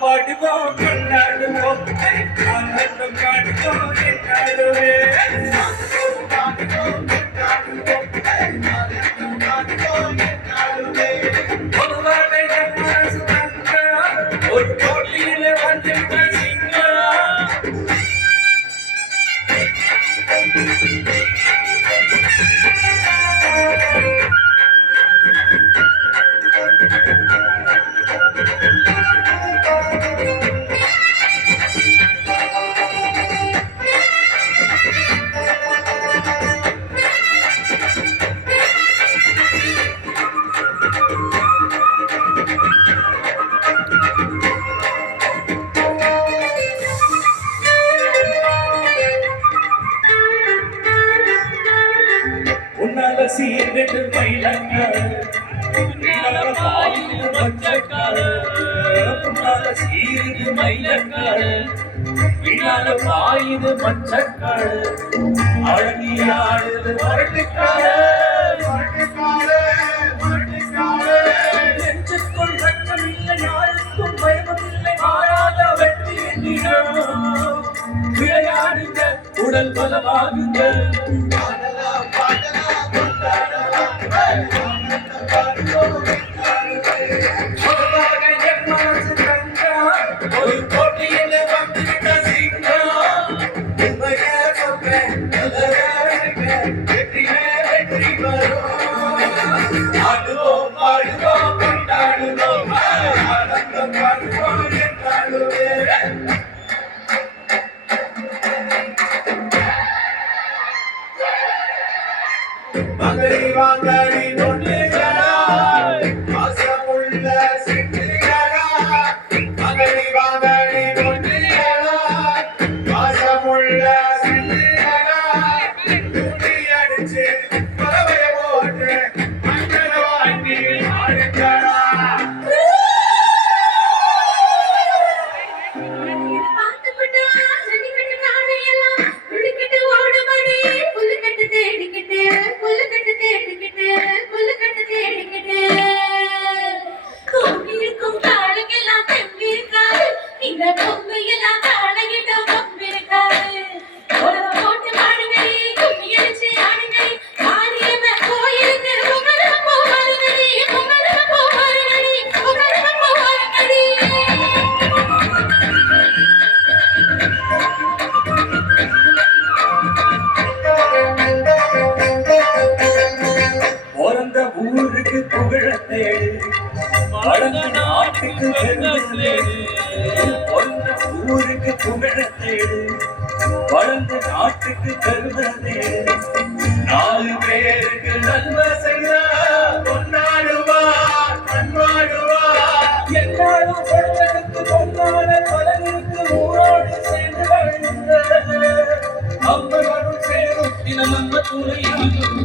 பாடுவோம் கொண்டாடுவோம் ஆனந்தம் காடுவோம் என்னாடுவே ஒரு போட்டியில வந்து சீர்கட்டு மயிலக்காடு மச்சக்காடு சீருது மயிலக்காடு பின்னால பாயுது மச்சக்காடு அழகியாடுது மரட்டுக்காடு நெஞ்சுக்குள் ரத்தம் இல்லை யாருக்கும் பயமும் இல்லை மாறாத வெற்றி விளையாடுங்க உடல் பலமாகுங்க மகரி வாங்கடி நொண்டிகளா ஆசமுள்ள சிட்டிகளா மகரி வாங்கடி நொண்டிகளா ஆசமுள்ள சிட்டிகளா துணி அடிச்சு பறவை போட்டு மஞ்சள் வாங்கி ஆடுகளா ஊருக்கு புகழத்தேடு வளர்ந்த நாட்டுக்கு ஊருக்கு புகழத்தேடு வளர்ந்த நாட்டுக்கு பெருமத்தேடு 4 பேருக்கு நன்மை செய்த கொண்டாடுவார் கொண்டாடுவார் எல்லாரும் பொருளுக்கு பொன்னான பலருக்கு ஊரோடு சேர்ந்து வாழ்ந்த அம்மனும் சேரும் நம்ம துணையாக